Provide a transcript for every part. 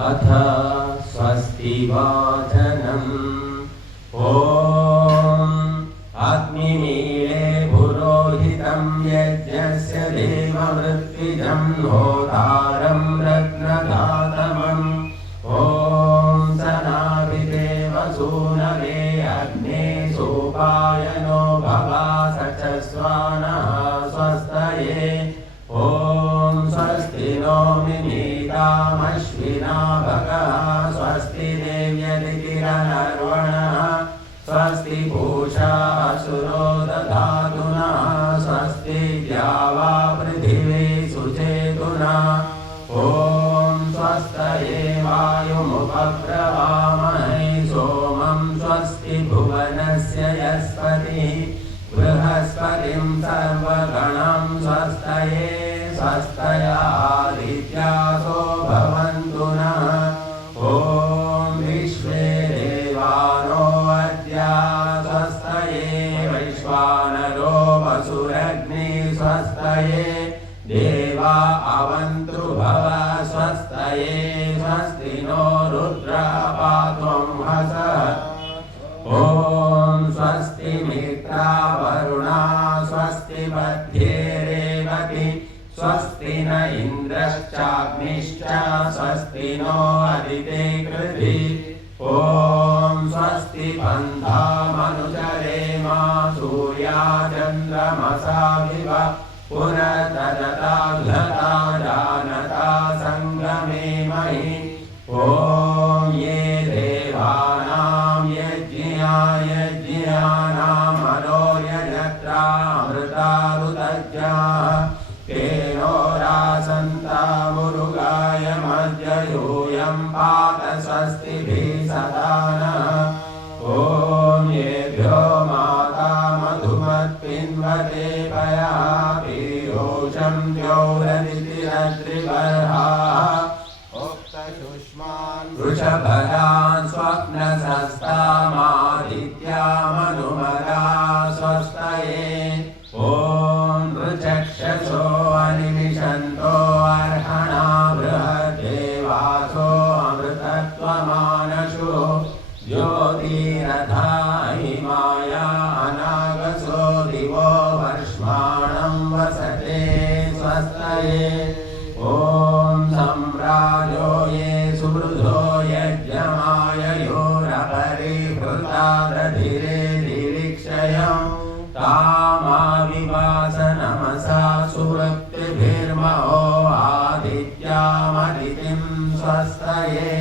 अथ स्वस्ति वाचनम्। ॐ अग्निमीळे पुरोहितं यज्ञस्य देवमृत्युजं होतारं रत्नदातमम्। ॐ सनाभिदेव सूनवे अग्ने सोपायनो भवा सचस्वानः स्वस्तये। ॐ स्वस्ति नो मिमीतामश्विना भगः स्वस्ति देव्यदितिरनर्वणः स्वस्ति पूषा असुरो दधातु नः स्वस्ति द्यावा पृथिवी सुचेतुना। ॐ स्वस्तये वायुमुपब्रवामहे सोमं स्वस्ति भुवनस्य यस्पतिः बृहस्पतिं सर्वगणं स्वस्तये स्वस्तयादित्यासो भवन्तु नः। ॐ विश्वे देवानो अद्या स्वस्तये वैश्वानरो वसुरग्नि स्वस्तये देवा अवन्तु भव स्वस्तये स्वस्ति नो रुद्रः पात्वं हसः। ॐ स्वस्ति मित्रा वरुणा स्वस्ति मध्ये रेवति स्वस्ति न इन्द्रश्चाग्निश्च स्वस्ति नो अदिते कृधि। ॐ स्वस्ति पन्था मनुचरेमा सूर्या चन्द्रमसाभिव पुनर्तदता घ्लता जानता संगमे महि। ॐ ये देवानां यज्ञानामनो यजत्रामृतारुतज्ञाः तेनो रासन्तामुरुगाय मध्य यूयं पात स्वस्तिभिः सदा नः। ॐ येभ्यो माता मधुमत्पिन्वते पयः पीयूषं द्यौरदितिरद्रिबर्हाः वृषभरान् स्वप्नसस्तामादित्यामनुमदा स्वस्तये। ॐ ऋचक्षसो अनिमिषन्तो अर्हणा बृहद्देवासो अमृतत्वमानशो ज्योतिरथा हिमाया अनागसो दिवो वर्ष्माणं वसते स्वस्तये। ॐ सम्राजो ये सुवृधो यज्ञमाययोरपरिहृता दधिरे दिवीक्षयं तामाविवासनमसा सुवृत्तिभिर्महो आदित्यामदितिं स्वस्तये।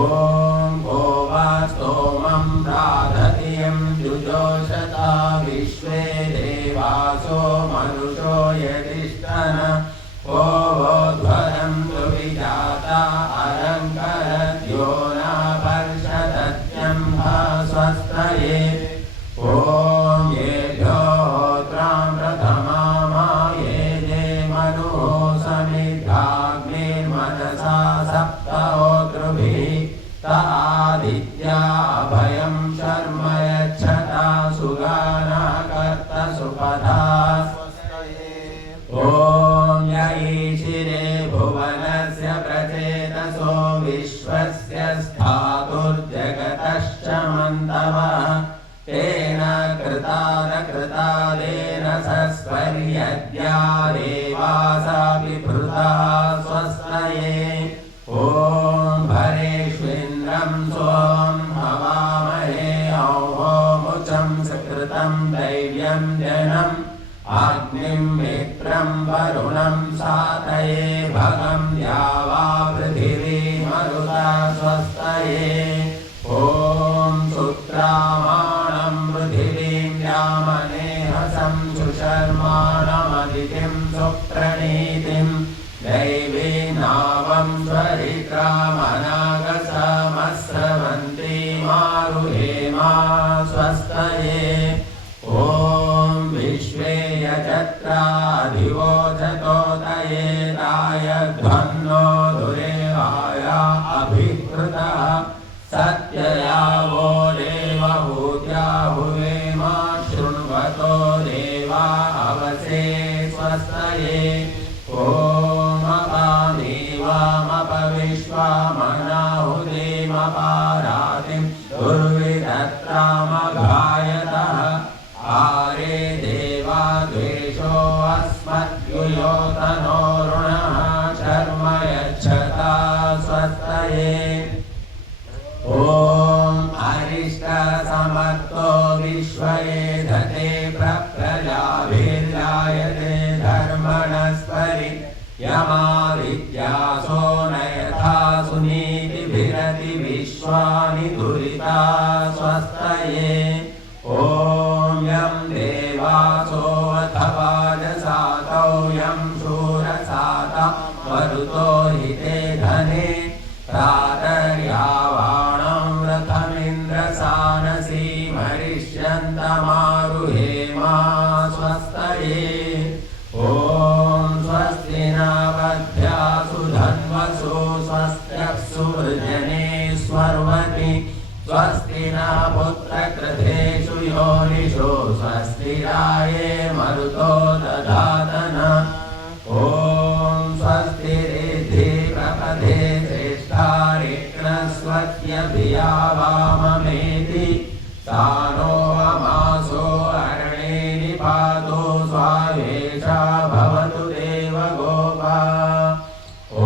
ॐ भोवास्तोमं राधतियं जुजोषता विश्वे देवासो मनुषो यदिष्टन। ओध्वरं तु विजाता अलङ्करद्यो न पर्षदत्यं स्वस्तये। ॐ येभ्यो होत्रां प्रथमा ये जे मनुः समिद्धाग्निर्मनसा सप्तहोतृभिः त आदित्या अभयं शर्म यच्छता सुगानः कर्त सुपथा। ॐ यईशिरे भुवनस्य प्रचेतसो विश्वस्य स्थातुर्जगतश्च मन्तवः तेन कृतादेन सस्वर्यद्या देवासा विभृता स्वस्तये। ॐ भरेष्विन्द्रं सोमं हवामहे औहोमुचं सकृतं दैव्यं जनम् अग्निं मित्रं वरुणं सातये भगं द्यावा पृथिवी मरुता स्वस्तये। ॐ सुत्रामाणं पृथिवीं यामनेहसं सुशर्माणमदितिं सुप्रणीतिं दैवी नावं स्वरित्रामनागसमस्रवन्ती मारुहेमा स्वस्तये। ॐ विश्वे यजत्राधिवोचतोतये रायध्वन्नो दुरेवाय अभिकृतः सत्ययावो देवहूत्या हुवेमा शृण्वतो देवा अवसे स्वस्तये। ॐ अपानीवामप विश्वमनाहुतिमपारातिं दुर्विधत्रामघायतः आरे देवा द्वेषो अस्मद्युयोतनोरुणः शर्म यच्छता स्वस्तये ॐ अरिष्टसमर्तो विश्वये धते प्रजाभिर्जायते धर्मणस्परि यमादित्यासो न यथा सुनीतिभिरति विश्वानि दुरिता स्वस्तये ॐ यं देवासो अथवा जसातौ यं शूरसाता मरुतो हिते धने प्रातर्यावाणं रथमिन्द्रसानसी मरिष्यन्तमारुहेमा स्वस्तये ॐ स्वस्ति न वध्यासु धन्वसु स्वस्त्यक्षु वृजने स्वर्वति स्वस्ति न पुत्रकृतेषु योनिषु स्वस्ति राये मरुतो दधातन ॐ स्वस्ति रिद्धि प्रपदे श्रेष्ठारिक्णस्वत्यभियावाममेति सानो अमासो अरणे निपातो स्वावेशा भवतु देवगोपा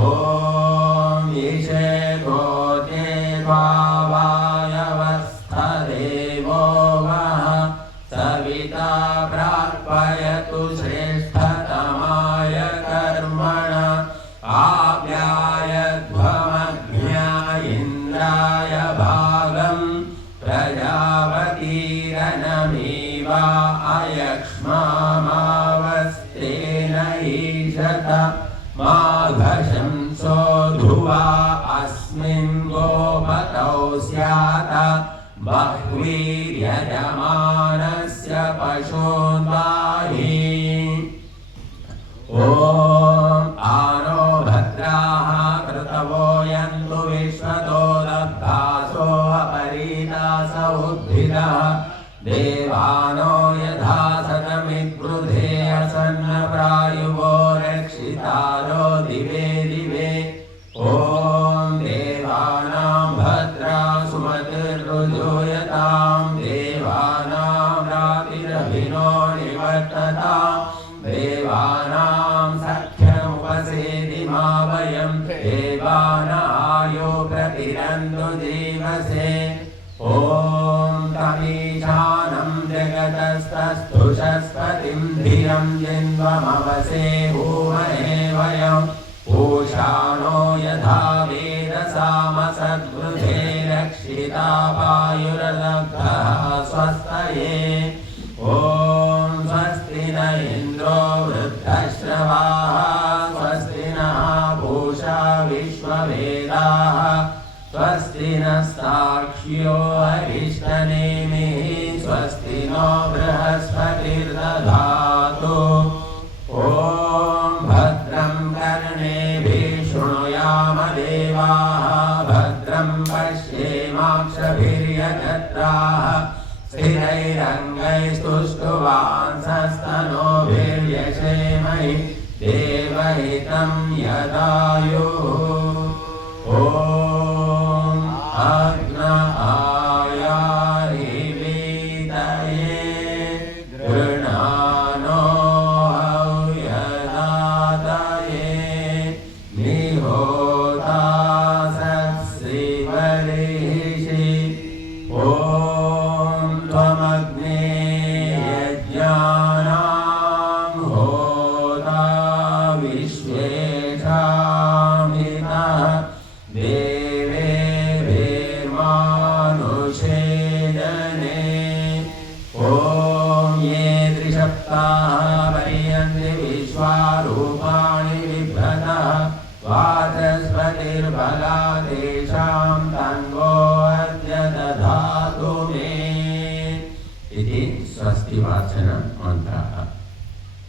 ॐ ईशे गोते वावायवस्थदेवो वः सविता प्रार्पयतु श्रेष्ठतमाय कर्मण आप्यायध्वमग्न्या इन्द्राय भागं प्रजापतिरनमीवा अयक्ष्मामावस्तेन ईशत माघशंसो ध्रुवा अस्मिन् गोपतौ स्यात बह्वीर्यजमानस्य पशून्वाहि ॐ आनो भद्राः कृतवो यन्तु विश्वतो दब्धासो अपरीतास उद्भिदः देवानो यथा सतमिद्रुधे असन्नप्रायुवो रक्षितारो दिवे दिवे ॐ देवानां भद्रा सुमतिर्रुजोयतां देवानां रातिरभिनो निवर्तताम् देवानां सख्यमुपसेदिमा वयं देवानायो प्रतिरन्तु जीवसे ॐ तमीशानं जगतस्तस्थुषस्पतिं धियं जिन्वमवसे भूमहे वयं पूषाणो यथा वेदसामसद्वृधे रक्षिता वायुरदग्धः स्वस्तये ॐ स्वस्ति न इन्द्रो वृद्धश्रवाः स्वस्ति नः पूषा विश्ववेदाः स्वस्ति नस्ताक्ष्यो अरिष्टनेमिः स्वस्ति नो बृहस्पतिर्दधातु ॐ भद्रं कर्णेभिः शृणुयाम देवाः भद्रं पश्येमाक्षभिर्यजत्राः स्थिरैरङ्गैस्तुष्टुवांसस्तनोभिर्यशेमहि देवहितं यदायुः ॐ अग्न आयाहि वीतये गृणानो हव्यदातये निहोता सत्सिवरिषि ॐ त्वमग्ने यज्ञानां होता विश्वेषामितः देवेभिर्मानुषे जने ॐ ये त्रिसप्ताः पर्यन्ति विश्वारूपाणि बिभ्रतः वाचस्पतिर्बला तेषां तन्वो अद्य दधातु मे इति स्वस्ति वाचन मंत्र।